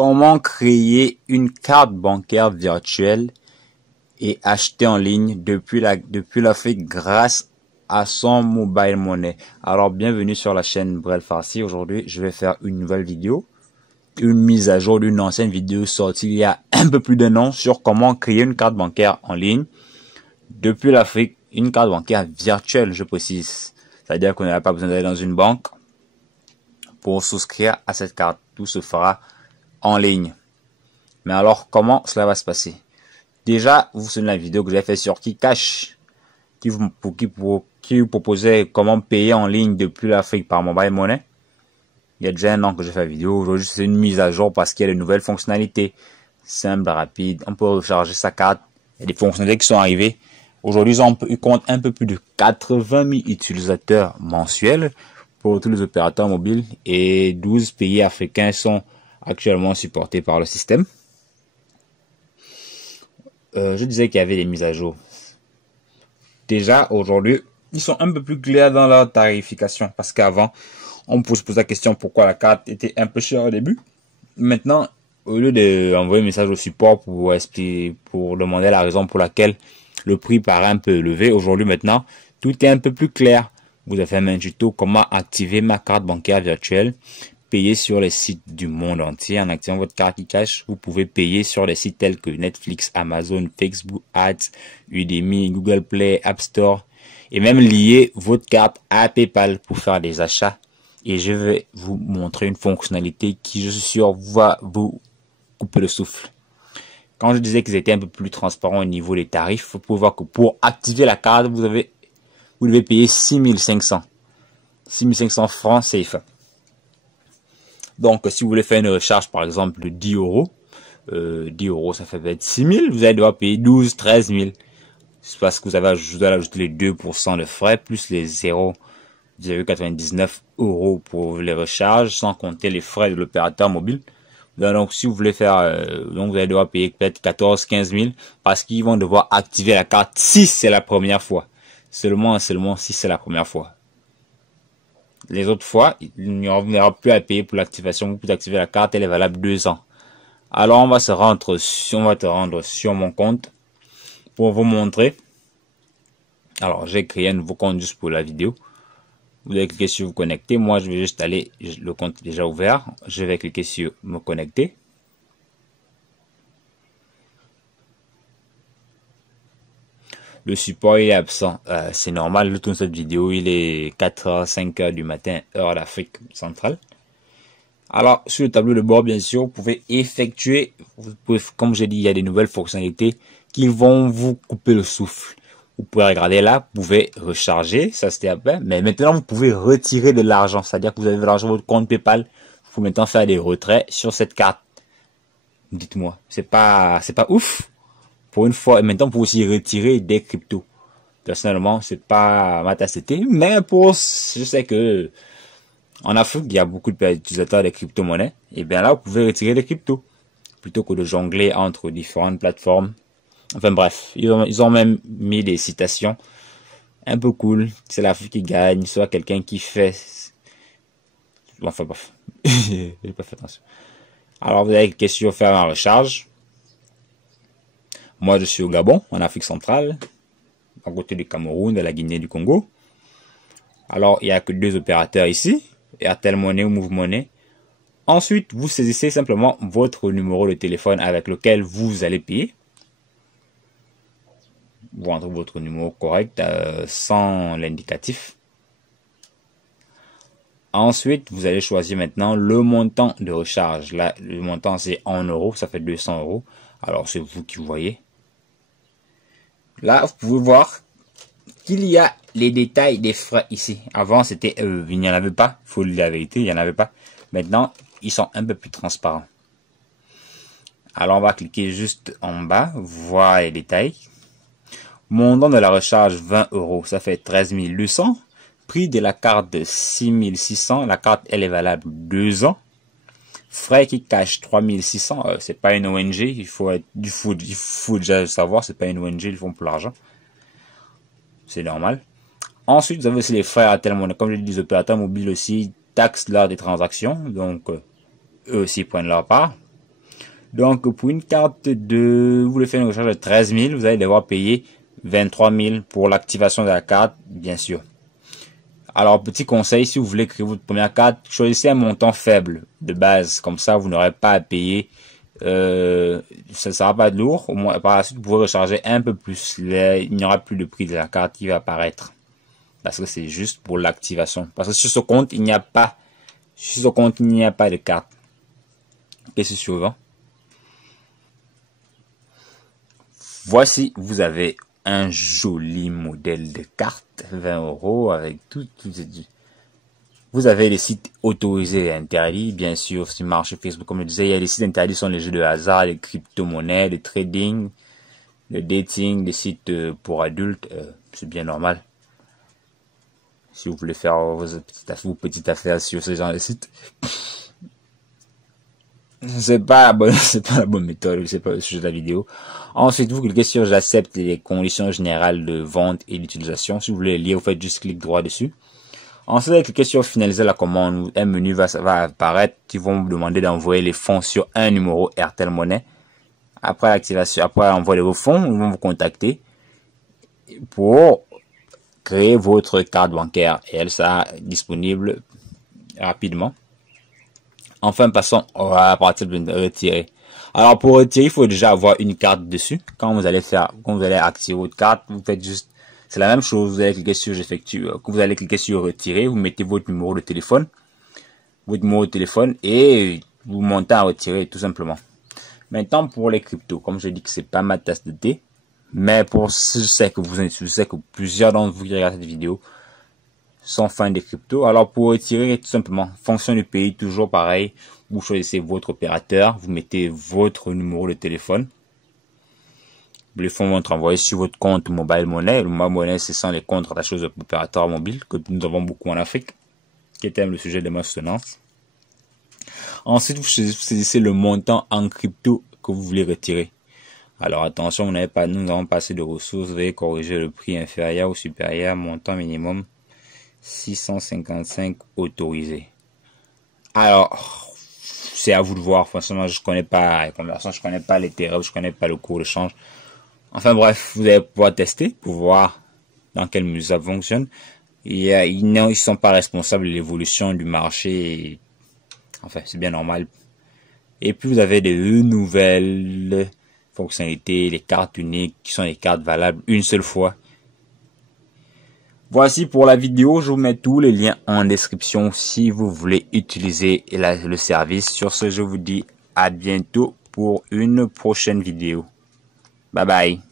Comment créer une carte bancaire virtuelle et acheter en ligne depuis l'Afrique grâce à son mobile money. Alors bienvenue sur la chaîne Brel Farsi. Aujourd'hui je vais faire une nouvelle vidéo, une mise à jour d'une ancienne vidéo sortie il y a un peu plus d'un an sur comment créer une carte bancaire en ligne depuis l'Afrique, une carte bancaire virtuelle, je précise. C'est-à-dire qu'on n'a pas besoin d'aller dans une banque pour souscrire à cette carte. Tout se fera en ligne. Mais alors, comment cela va se passer? Déjà, vous vous souvenez de la vidéo que j'ai fait sur KiCash, qui vous proposait comment payer en ligne depuis l'Afrique par mobile money. Il y a déjà un an que j'ai fait la vidéo. Aujourd'hui, c'est une mise à jour parce qu'il y a de nouvelles fonctionnalités. Simple, rapide. On peut recharger sa carte. Il y a des fonctionnalités qui sont arrivées. Aujourd'hui, ils comptent un peu plus de 80 000 utilisateurs mensuels pour tous les opérateurs mobiles et 12 pays africains sont actuellement supportés par le système. Je disais qu'il y avait des mises à jour. Déjà, aujourd'hui, ils sont un peu plus clairs dans leur tarification parce qu'avant, on peut se poser la question pourquoi la carte était un peu chère au début. Maintenant, au lieu d'envoyer un message au support pour expliquer, pour demander la raison pour laquelle le prix paraît un peu élevé, aujourd'hui maintenant, tout est un peu plus clair. Vous avez un tuto comment activer ma carte bancaire virtuelle, payer sur les sites du monde entier. En activant votre carte KiCash, vous pouvez payer sur des sites tels que Netflix, Amazon, Facebook Ads, Udemy, Google Play, App Store et même lier votre carte à PayPal pour faire des achats. Et je vais vous montrer une fonctionnalité qui, je suis sûr, va vous couper le souffle. Quand je disais qu'ils étaient un peu plus transparents au niveau des tarifs, vous pouvez voir que pour activer la carte, vous devez payer 6500 francs CFA. Donc, si vous voulez faire une recharge, par exemple, de 10 euros, 10 euros, ça fait peut-être 6 000, vous allez devoir payer 12, 13 000. C'est parce que vous avez ajouté les 2% de frais, plus les 0,99 euros pour les recharges, sans compter les frais de l'opérateur mobile. Donc, si vous voulez faire, donc vous allez devoir payer peut-être 14, 15 000, parce qu'ils vont devoir activer la carte si c'est la première fois. Seulement si c'est la première fois. Les autres fois, il n'y aura plus à payer pour l'activation. Vous pouvez activer la carte, elle est valable 2 ans. Alors, on va te rendre sur mon compte pour vous montrer. Alors, j'ai créé un nouveau compte juste pour la vidéo. Vous allez cliquer sur vous connecter. Moi, je vais juste aller, le compte est déjà ouvert. Je vais cliquer sur me connecter. Le support il est absent. C'est normal, le tourne cette vidéo, il est 4h, 5h du matin, heure d'Afrique centrale. Alors, sur le tableau de bord, bien sûr, vous pouvez effectuer, comme j'ai dit, il y a des nouvelles fonctionnalités qui vont vous couper le souffle. Vous pouvez regarder là, vous pouvez recharger, ça c'était après, mais maintenant vous pouvez retirer de l'argent, c'est-à-dire que vous avez l'argent sur votre compte PayPal, vous pouvez maintenant faire des retraits sur cette carte. Dites-moi, c'est pas ouf? Pour une fois, et maintenant, vous pouvez aussi retirer des cryptos. Personnellement, c'est pas ma tasse de thé, mais je sais que en Afrique, il y a beaucoup d'utilisateurs des crypto-monnaies. Et bien là, vous pouvez retirer des cryptos plutôt que de jongler entre différentes plateformes. Enfin bref, ils ont même mis des citations un peu cool. C'est l'Afrique qui gagne, soit quelqu'un qui fait. Enfin bref, j'ai pas fait attention. Alors vous avez cliquer sur faire une recharge. Moi, je suis au Gabon, en Afrique centrale, à côté du Cameroun, de la Guinée, du Congo. Alors, il n'y a que 2 opérateurs ici, Airtel Money ou Move Money. Ensuite, vous saisissez simplement votre numéro de téléphone avec lequel vous allez payer. Vous rentrez votre numéro correct sans l'indicatif. Ensuite, vous allez choisir maintenant le montant de recharge. Là, le montant, c'est en euros, ça fait 200 euros. Alors, c'est vous qui voyez. Là, vous pouvez voir qu'il y a les détails des frais ici. Avant, c'était, il n'y en avait pas. Il faut le dire la vérité, il n'y en avait pas. Maintenant, ils sont un peu plus transparents. Alors, on va cliquer juste en bas, voir les détails. Montant de la recharge, 20 euros. Ça fait 13 200. Prix de la carte de 6 600. La carte, elle est valable 2 ans. Frais KiCash 3600, c'est pas une ONG, il faut déjà savoir, c'est pas une ONG, ils font pour l'argent. C'est normal. Ensuite, vous avez aussi les frais à tel monnaie, comme je dis, les opérateurs mobiles aussi taxent lors des transactions, donc eux aussi prennent leur part. Donc, pour une carte de, vous voulez faire une recharge de 13 000, vous allez devoir payer 23 000 pour l'activation de la carte, bien sûr. Alors, petit conseil, si vous voulez créer votre première carte, choisissez un montant faible de base. Comme ça, vous n'aurez pas à payer. Ça ne sera pas lourd. Au moins, par la suite, vous pourrez recharger un peu plus. Il n'y aura plus de prix de la carte qui va apparaître. Parce que c'est juste pour l'activation. Parce que sur ce compte, il n'y a pas de carte. Qu'est-ce suivant? Voici, vous avez un joli modèle de carte, 20 € avec tout. Vous avez les sites autorisés et interdits, bien sûr, sur le marché Facebook. Comme je disais, il y a les sites interdits sont les jeux de hasard, les crypto-monnaies, le trading, le dating, les sites pour adultes. C'est bien normal. Si vous voulez faire vos petites affaires sur ce genre de sites. C'est pas la bonne méthode, c'est pas le sujet de la vidéo. Ensuite, vous cliquez sur j'accepte les conditions générales de vente et d'utilisation. Si vous voulez les lire, vous faites juste clic droit dessus. Ensuite, vous cliquez sur finaliser la commande. Un menu va apparaître. Ils vont vous demander d'envoyer les fonds sur un numéro Airtel Money. Après l'activation, après l'envoi de vos fonds, ils vont vous contacter pour créer votre carte bancaire. Et elle sera disponible rapidement. Enfin, passons à la partie de retirer. Alors, pour retirer, il faut déjà avoir une carte dessus. Quand vous allez activer votre carte, vous faites juste, c'est la même chose. Vous allez cliquer sur j'effectue. Vous allez cliquer sur retirer. Vous mettez votre numéro de téléphone. Et vous montez à retirer tout simplement. Maintenant, pour les cryptos, comme je dis que c'est pas ma tasse de thé, mais je sais que plusieurs d'entre vous qui regardent cette vidéo sont fans des cryptos. Alors, pour retirer, tout simplement, fonction du pays, toujours pareil. Vous choisissez votre opérateur, vous mettez votre numéro de téléphone. Les fonds vont être envoyés sur votre compte Mobile Money. Le Mobile Money, ce sont les comptes rattachés aux opérateurs mobiles que nous avons beaucoup en Afrique, qui est le sujet de ma soutenance. Ensuite, vous choisissez le montant en crypto que vous voulez retirer. Alors attention, nous n'avons pas assez de ressources. Veuillez corriger le prix inférieur ou supérieur, montant minimum 655 autorisé. Alors, c'est à vous de voir. Franchement, je connais pas les conversions, je connais pas les terrains, je connais pas le cours de change. Enfin bref, vous allez pouvoir tester pour voir dans quelle mesure ça fonctionne. Ils sont pas responsables de l'évolution du marché. Enfin, c'est bien normal. Et puis vous avez de nouvelles fonctionnalités, les cartes uniques qui sont les cartes valables une seule fois. Voici pour la vidéo, je vous mets tous les liens en description si vous voulez utiliser le service. Sur ce, je vous dis à bientôt pour une prochaine vidéo. Bye bye.